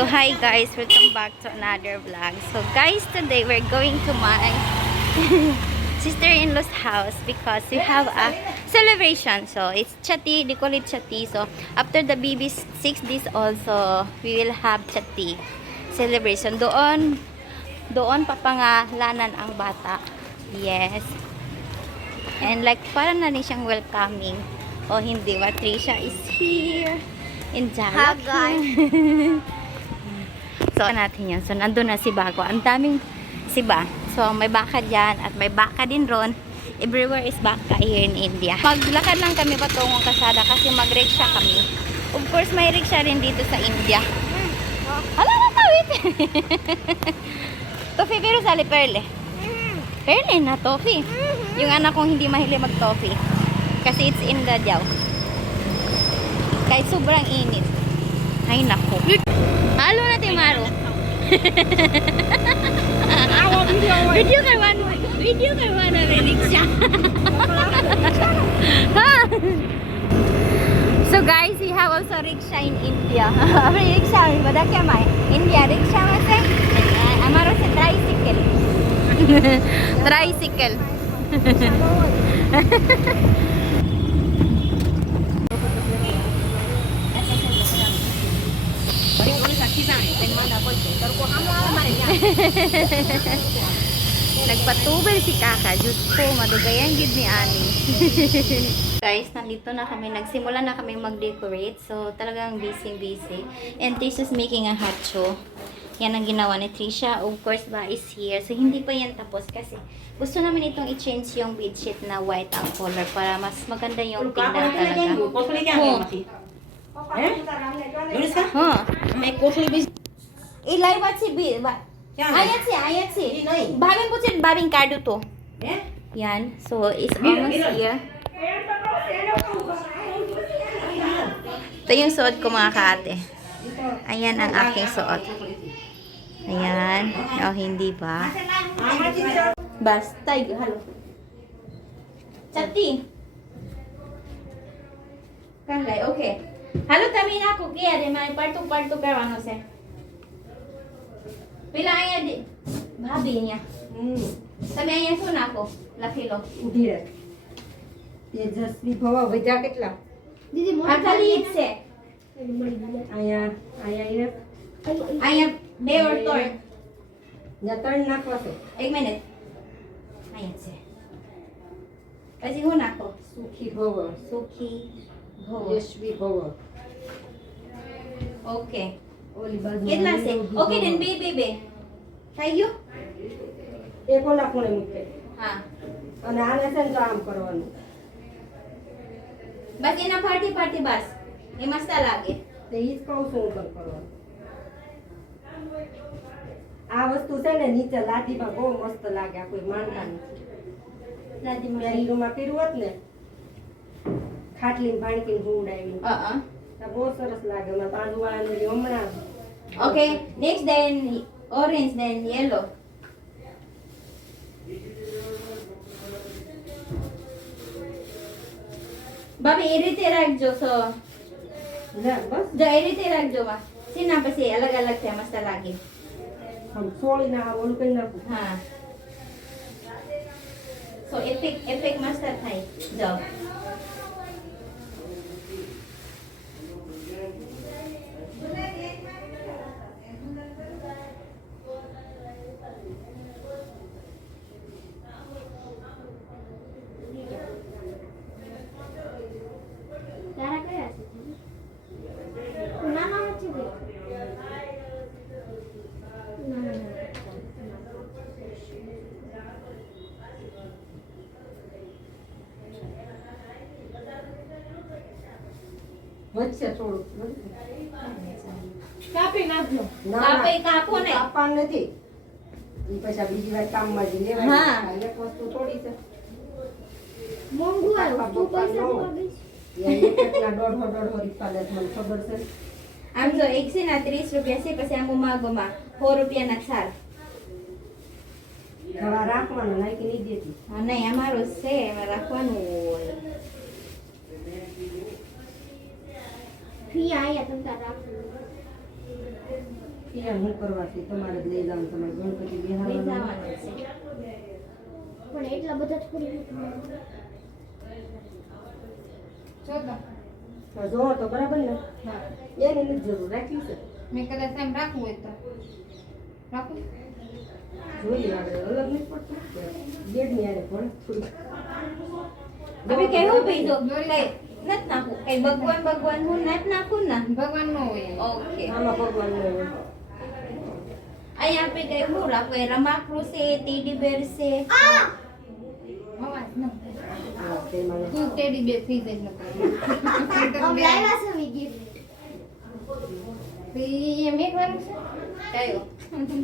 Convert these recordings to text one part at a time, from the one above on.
So hi guys, welcome back to another vlog. So guys, today we're going to my sister-in-law's house because we have a celebration. So it's chati, they call it chati. So after the baby's six days also, we will have chati celebration. Doon, doon papangalanan ang bata. Yes. And like, parang na rin siyang welcoming. O hindi, Patricia is here. In Hi, Jalap. guys. so, natin yan. So, nandun na si Bago. Ang daming siba. So, may baka dyan at may baka din ron. Everywhere is baka here in India. Maglakad lang kami patungong kasada kasi mag-rickshaw kami. Of course, may rickshaw rin dito sa India. Hala na tawit! Tofi pero sali perle. Perle na tofi. Yung anak kong hindi mahilig mag-tofi. Kasi it's in the jaw. Kahit sobrang init. Ay, naku. Video કરવાનો video કરવાનો હવે rickshaw so guys we have also rickshaw in India હવે rickshaw બધા કેમ આય ઇન્ડિયા રિક્ષામાં છે? અમારો છે tricycle tricycle Nagpatubel si Kaka. Diyos ko, madugayan gid ni Ani. Guys, nandito na kami. Nagsimula na kami mag-decorate. So, talagang busy-busy. And this is making a hacho. Yan ang ginawa ni Trisha. Of course, ba is here. So, hindi pa yan tapos kasi gusto namin itong i-change yung bed sheet na white ang color para mas maganda yung tingnan talaga. Oh. Eh? Huh? May coffee live વાત છે બી અહીંયા છે અહીંયા છે ભાવિન પૂછે ને ભાવિન કાઢ્યું તો yarn so it's almost here Ito yung suot ko mga kaate. Ayan ang aking suot. Ayan. O, oh, hindi ba? Basta. Halo. Chati. Kanlay, okay. Halo, tamin ako kaya. May parto-parto karwano siya. પેલા અહીંયા ભાભી અહીંયા. તમે અહીંયા શું નાખો? લખી લો. ઊભી રહે તેજસ્વી ભવા વજા કેટલા? દીદી મોટા ખાલી એક છે. અહીંયા અહીંયા એક અહીંયા બે ઓર ત્રણ જતણ નાખો છે. એક મિનિટ અહીંયા છે. પછી હું નાખો? સુખી ભવ. સુખી ભવ. યશવી ભવ. ઓકે ઓલી બાજુ કેટલા છે? ઓકે ડન બે બે બે. થઈ ગયું? એક ઓલા ખૂણે મૂકે. હા. અને આને છે ને તો આમ કરવાનું. બસ એના ફાટી ફાટી બસ. એ મસ્ત લાગે. તે ઈ જ કહું છું ઉપર કરવાનું. આ વસ્તુ છે ને નીચે લાદીમાં બહુ મસ્ત લાગે આ કોઈ માનતા નથી લાદીમાં પહેરીમાં પીરું હોત ને ખાટલી ભાણકી ને હા હા. બહુ સરસ લાગે મને બાજુ વાળાને હમણાં. એ રીતે રાખજો છો બસ. જો એ રીતે રાખજો બા. સીના પછી અલગ અલગ છે મસ્ત લાગે. સોળી ના ઓલું કઈ નાખું. હા. સો એફેક્ટ એફેક્ટ મસ્ત થાય. જાઓ વચ્ચે થોડું કાપી નાખજો કાપી કાપો ને. કાપવાનું નથી. એ પછી બીજી વાર કામમાં જ લેવાય. હા. એક વસ્તુ થોડી છે. મોંઘું આવ્યું તું પૈસા દોઢો દોઢો લે મને ખબર છે. આમ જો એક છે ને ત્રીસ રૂપિયા છે પછી આમ ઉમાગોમાં સો રૂપિયાના હવે રાખવાનું નાખી નહીં દેતી. હા નહીં અમારું છે એમાં રાખવાનું હોય ફી આયા તમ તાર ઈયા હું કરવાથી તમારે જ લઈ જવાનું તમારે ગણપતિ છે. પણ એટલા બધા જ કરી તો જો તો બરાબર ને? એની નથી જરૂર રાખી છે. મેં કદાચ એમ રાખવું હોય તો. રાખું? જોઈએ અલગ નહીં પડતું. બેડની આરે પણ થોડી હવે કેવું પીધું નથી નાખવું. કઈ ભગવાન ભગવાન હું નત નાખું ને? ભગવાન નો હોય. ઓકે આમાં ભગવાન નો હોય. અહીંયા આપણે કઈ શું એ રમાકડું છે ટેડી બેર છે. હા તું ટેડી બેર થઈ જાય નકર. આમ લાવ્યા છે વી gift. તો ઈ એમ છે? કયો?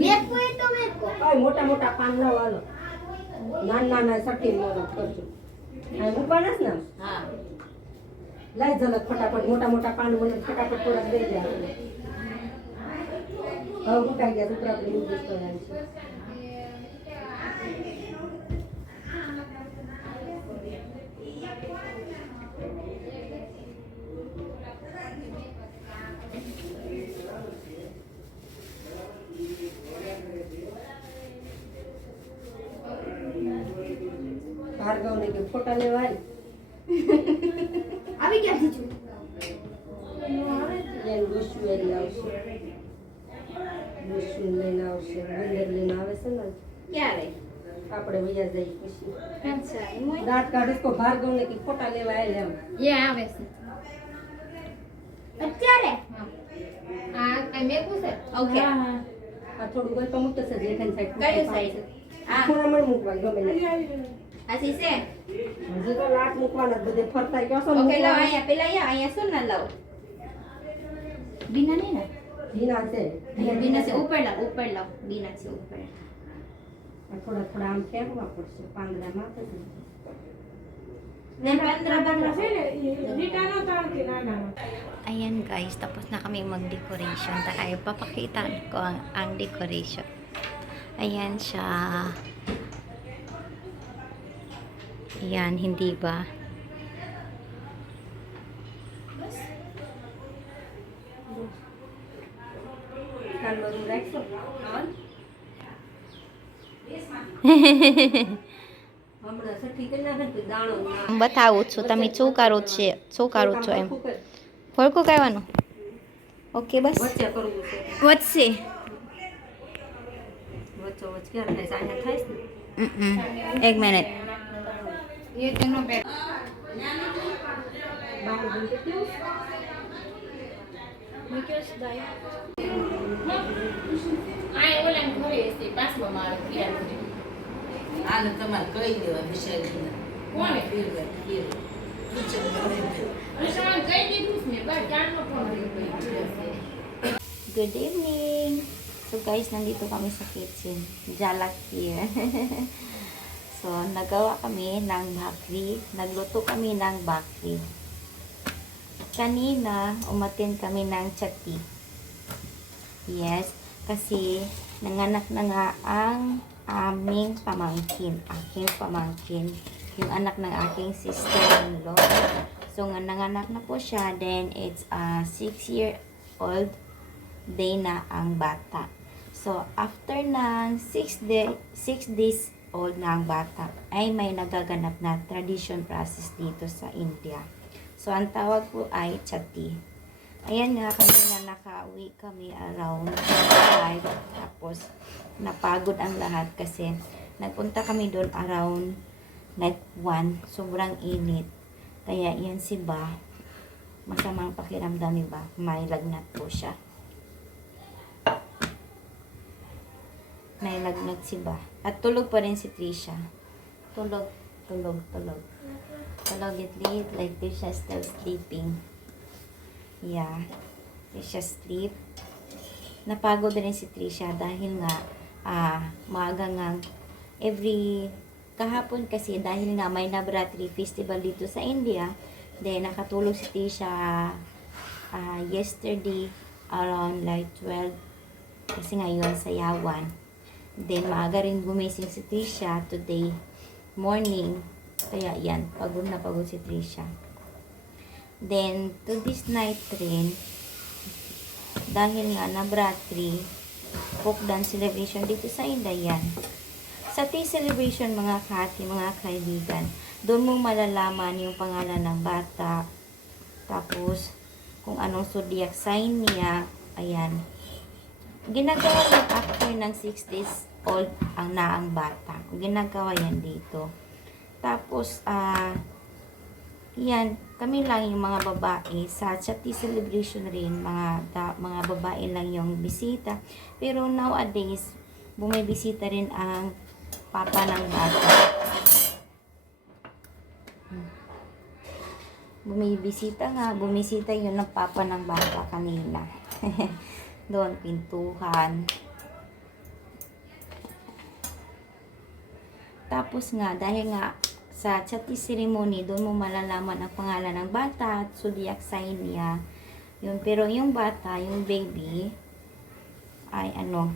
મેકો એ તો મેકો ઓય મોટા મોટા પાન ના વાલો નાના નાના સટી મોરો કરજો. આ ઉપર જ ને? હા. લાઈ ઝલક ફટાફટ, મોટા મોટા પાન મને ફટાફટ થોડાક દઈ આપણે. હવે મુકાઈ ગયા ઉપર આપણે દઈશું છે ભાર્ગવને કે ફોટા લેવા આવી ક્યાંથી છું આપણે વૈયા જઈ પછી. અચ્છા દાંત કાઢીશ તો ભાર્ગવ ને કે ફોટા લેવા આવ્યા એ આવે છે. આ થોડું ગોલ તો મુક્ત છે આ. થોડા મળ મૂકવા ગમે. તે. આસી છે હજી તો લાટ મૂકવાના જ બધે ફરતા ગયો છો ને ઓકે લાવ મૂકવાના. અહીંયા પેલા અહીંયા અહીંયા શું ના લાવ બીના નહીં ને ભીના છે અહીંયા બીના છે ઉપર લાવ ઉપર લાવ બીના છે ઉપર આ થોડા થોડા આમ ફેરવા પડશે પાંદડા માથે ને પંદ્રા પંદ્રા Ayan guys, tapos na kami mag-decoration. Tayo, papakita ko ang, ang decoration. Ayan siya. Yan, hindi ba? બતાવું છું તમે શું કરો છો શું કરો છો એમ. ફળકો કરવાનું ઓકે બસ. વધશે એક minute. એ તેનો બે બહાર જઈને કેવું છે? આ ઓલા ઘરે છે પાછમાં મારે તૈયાર કરી આને તમારે કહી દેવા વિશાલજીને કોણે? ફેરવે, ફેરવે. વિશાળ કહી દીધું છે ને બસ જાણનો ફોન કર્યો Good evening! So guys, nandito kami sa kitchen. Jalak here. so, nagawa kami ng bakri. Nagluto kami ng bakri. Kanina, umatin kami ng chati. Yes, kasi nanganak na nga ang aming pamangkin. Aking pamangkin. Yung anak ng aking sister-in-law. So, nga nanganak na po siya. Then, it's a 6-year-old day na ang bata. So, after ng 6 day, six days old na ang bata, ay may nagaganap na tradition process dito sa India. So, ang tawag po ay chati. Ayan nga, kanina nakauwi kami around 5. Tapos, napagod ang lahat kasi nagpunta kami doon around like 1. Sobrang init. Kaya yan si Ba, masamang pakiramdam ni Ba, may lagnat po siya. may lagnat si Ba. At tulog pa rin si Trisha. Tulog, tulog, tulog. Tulog it late, like Trisha still sleeping. Yeah. Trisha sleep. Napagod rin si Trisha dahil nga ah maaga nga every kahapon kasi dahil nga may Navratri festival dito sa India, then nakatulog si Trisha ah, yesterday around like 12 kasi ngayon sa Yawan. Then, maaga rin gumising si Trisha today morning. Kaya yan, pagod na pagod si Trisha. Then, to this night rin, dahil nga na Bratry, folk dance celebration dito sa Indayan. Sa tea celebration mga kati, mga kaibigan, doon mo malalaman yung pangalan ng bata, tapos kung anong zodiac sign niya, ayan. Ginagawa yan after ng 6 days old ang naang bata. Ginagawa yan dito. Tapos, ah, yan, kami lang yung mga babae. Sa Chati celebration rin, mga, da, mga babae lang yung bisita. Pero nowadays, bumibisita rin ang papa ng bata. Bumibisita nga, bumisita yun ng papa ng bata kanina. Doon, pintuhan. Tapos nga, dahil nga sa chati ceremony, doon mo malalaman ang pangalan ng bata at zodiac sign niya. Yun, pero yung bata, yung baby, ay ano,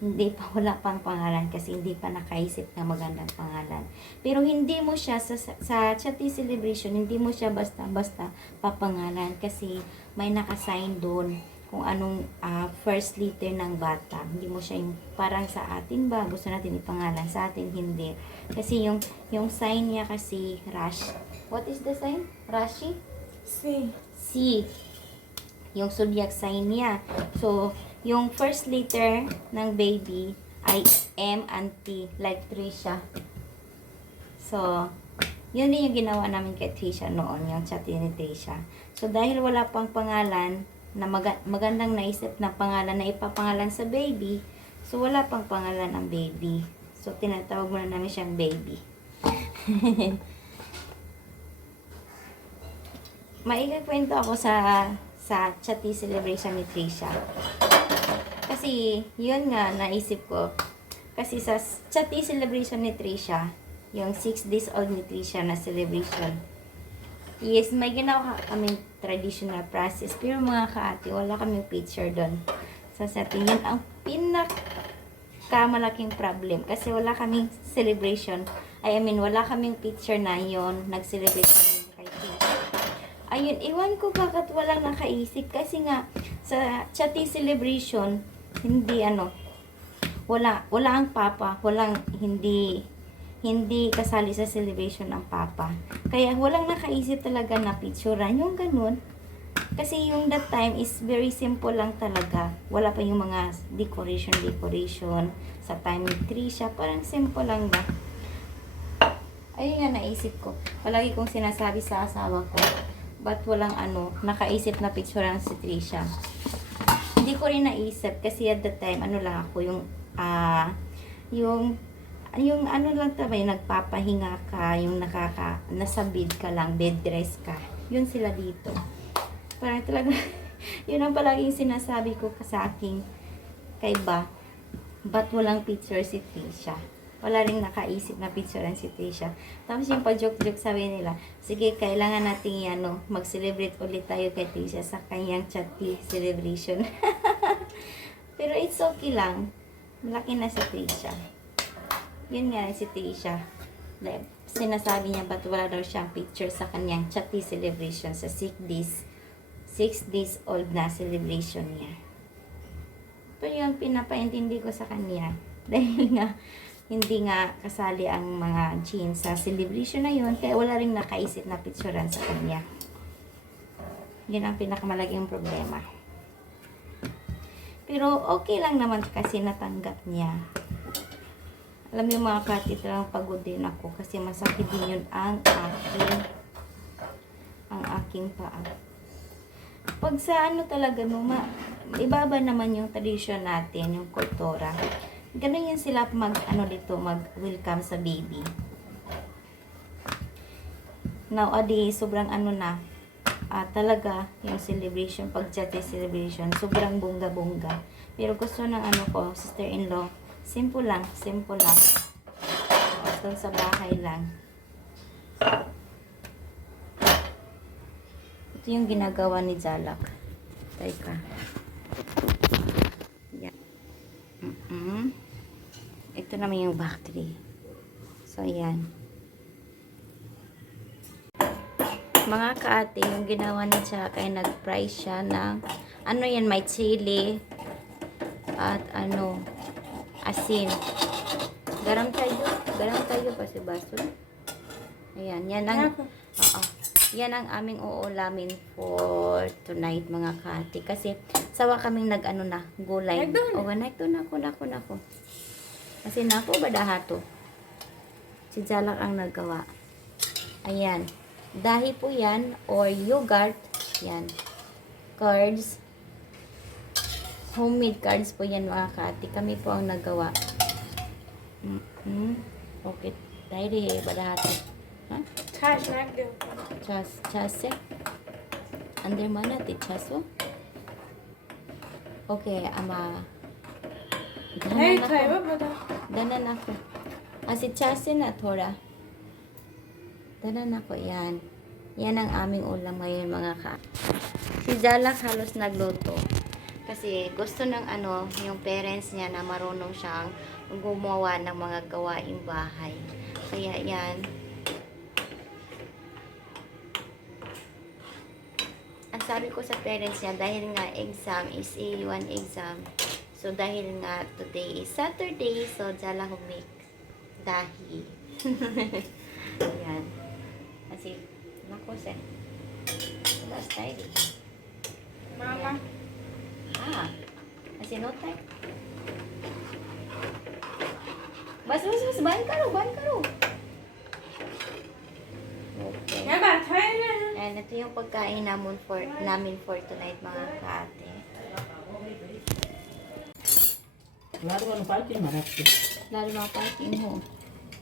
hindi pa wala pang pangalan kasi hindi pa nakaisip ng magandang pangalan. Pero hindi mo siya sa, sa, sa chati celebration, hindi mo siya basta-basta papangalan kasi may nakasign doon kung anong ah, first letter ng bata. Hindi mo siya yung parang sa atin ba, gusto natin ipangalan, sa atin hindi. Kasi yung yung sign niya kasi Rash. What is the sign? Rashi? Si. C. Yung zodiac sign niya. So, yung first letter ng baby ay M and T, like Trisha. So, yun din yung ginawa namin kay Trisha noon, yung chat ni Trisha. So, dahil wala pang pangalan, na maga- magandang naisip na pangalan na ipapangalan sa baby, so wala pang pangalan ng baby. So, tinatawag muna namin siyang baby. Maikakwento ako sa sa Chati celebration ni Trisha. Kasi, yun nga, naisip ko. Kasi sa Chati celebration ni Trisha, yung 6 days old ni Trisha na celebration, yes, may ginawa kami traditional process. Pero mga kaati, wala kaming picture doon. So, sa tingin, ang pinak kamalaking problem kasi wala kaming celebration. I mean, wala kaming picture na yon nag-celebrate kami kay Trisha. Ayun, iwan ko bakit walang nakaisip. Kasi nga, sa Chati celebration, hindi ano, wala, wala ang papa, walang, hindi, hindi kasali sa celebration ang papa. Kaya walang nakaisip talaga na picturean yung ganun. Kasi yung that time is very simple lang talaga. Wala pa yung mga decoration, decoration. Sa time ni Trisha, parang simple lang ba. Ayun nga naisip ko. Palagi kong sinasabi sa asawa ko, ba't walang ano, nakaisip na picture ang si Trisha. Hindi ko rin naisip kasi at the time, ano lang ako, yung, ah, yung, yung ano lang tama, yung nagpapahinga ka, yung nakaka, nasa bed ka lang, bed rest ka. Yun sila dito. Parang talaga, yun ang palaging sinasabi ko sa aking kay ba, ba't walang picture si Trisha? Wala rin nakaisip na picture ang si Trisha. Tapos yung pa-joke-joke sabi nila, sige, kailangan nating ano, mag-celebrate ulit tayo kay Trisha sa kanyang chatty celebration. Pero it's okay lang. Malaki na si Trisha. Yun nga si Trisha. Like, Sinasabi niya ba't wala daw siyang picture sa kanyang chatty celebration sa 6 days 6 days old na celebration niya. Ito yung pinapaintindi ko sa kanya. Dahil nga, hindi nga kasali ang mga jeans sa celebration na yun, kaya wala rin nakaisip na picturean sa kanya. Yun ang pinakamalaking problema. Pero okay lang naman kasi natanggap niya. Alam yung mga katit lang pagod din ako kasi masakit din yun ang aking ang aking paa. Pag sa ano talaga no, ma, ibaba naman yung tradition natin, yung kultura. Ganun yan sila mag, ano dito, mag welcome sa baby. Nowadays, sobrang ano na, ah, talaga, yung celebration, pag celebration, sobrang bongga-bongga. Pero gusto ng ano ko, sister-in-law, simple lang, simple lang. Basta sa bahay lang. Ito yung ginagawa ni Jalak. Teka. Yan. Mm-mm. Ito naman yung battery. So, yan. Mga kaate, yung ginawa ni Jack ay nag-price siya ng Ano yan, may chili. At ano, asin. Garam tayo. Garam tayo pa si baso. Ayan, yan ang, oo. Yan ang aming uulamin for tonight mga kati. Kasi sawa kaming nag-ano na, gulay. O, nagdo na ako, nako, nako. Kasi nako, badahato. Si Jalak ang naggawa. Ayan. Dahi po yan or yogurt. Yan. Cards. Homemade cards po yan mga kati. Kami po ang naggawa. Mm-hmm. Okay. Dahil badahato. Ha? Trash, nagdo. Chas, chase. Under mana ti chaso? Okay, ama. Hey, Danan try ako. ba ba? Danan ako. Asi chase na thora. Danan ako, yan. Yan ang aming ulam ngayon mga ka. Si Jalak halos nagluto. Kasi gusto ng ano, yung parents niya na marunong siyang gumawa ng mga gawaing bahay. Kaya yan, ang sabi ko sa parents niya, dahil nga exam is A1 exam. So, dahil nga today is Saturday, so jala humik. Dahi. Ayan. Kasi, nako sen. Last time. Mama. Ah. Kasi no time. Bas, bas, bas. Nga ba? Try na. And ito yung pagkain namin for, namin for tonight mga kaate. Wala ko ano parking marami. Lalo mga parking ho.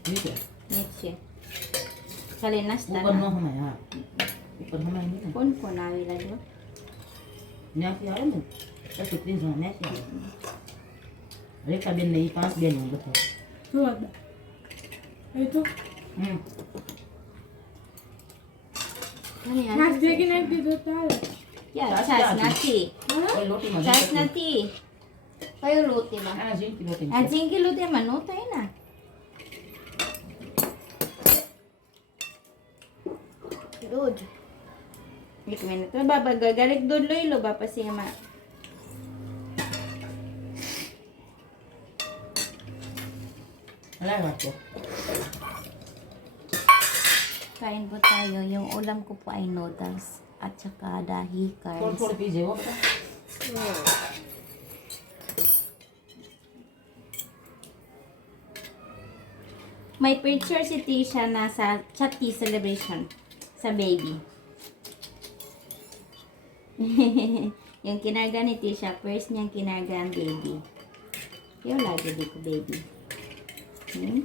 Dito. Next year. Salinas na Upan mo na. hamay ha. Upan hamay nila. Pun po na wila do. Nyaki ako mo. Kasi please mo nyaki. Reka bin na ipas bin mo betul. Tuwad. Ito. Hmm. Ano yan? Mas bigyan na dito tayo. Yeah, Chas chas yan. nati. Ay loti mo. Chas nati. Kayo luti ba? Ah, jinki loti. Ah, jinky luti man. No tayo na. Good. Wait a minute. Baba, gagarik doon loylo ba pa siya ma? Wala ko. Kain po tayo. Yung ulam ko po ay noodles at saka dahi cards. kor pije mo ba? May picture si Tisha na sa Chatti celebration sa baby. yung kinarga ni Tisha, first niyang kinarga ang baby. Yung lagi di ko baby. Hmm?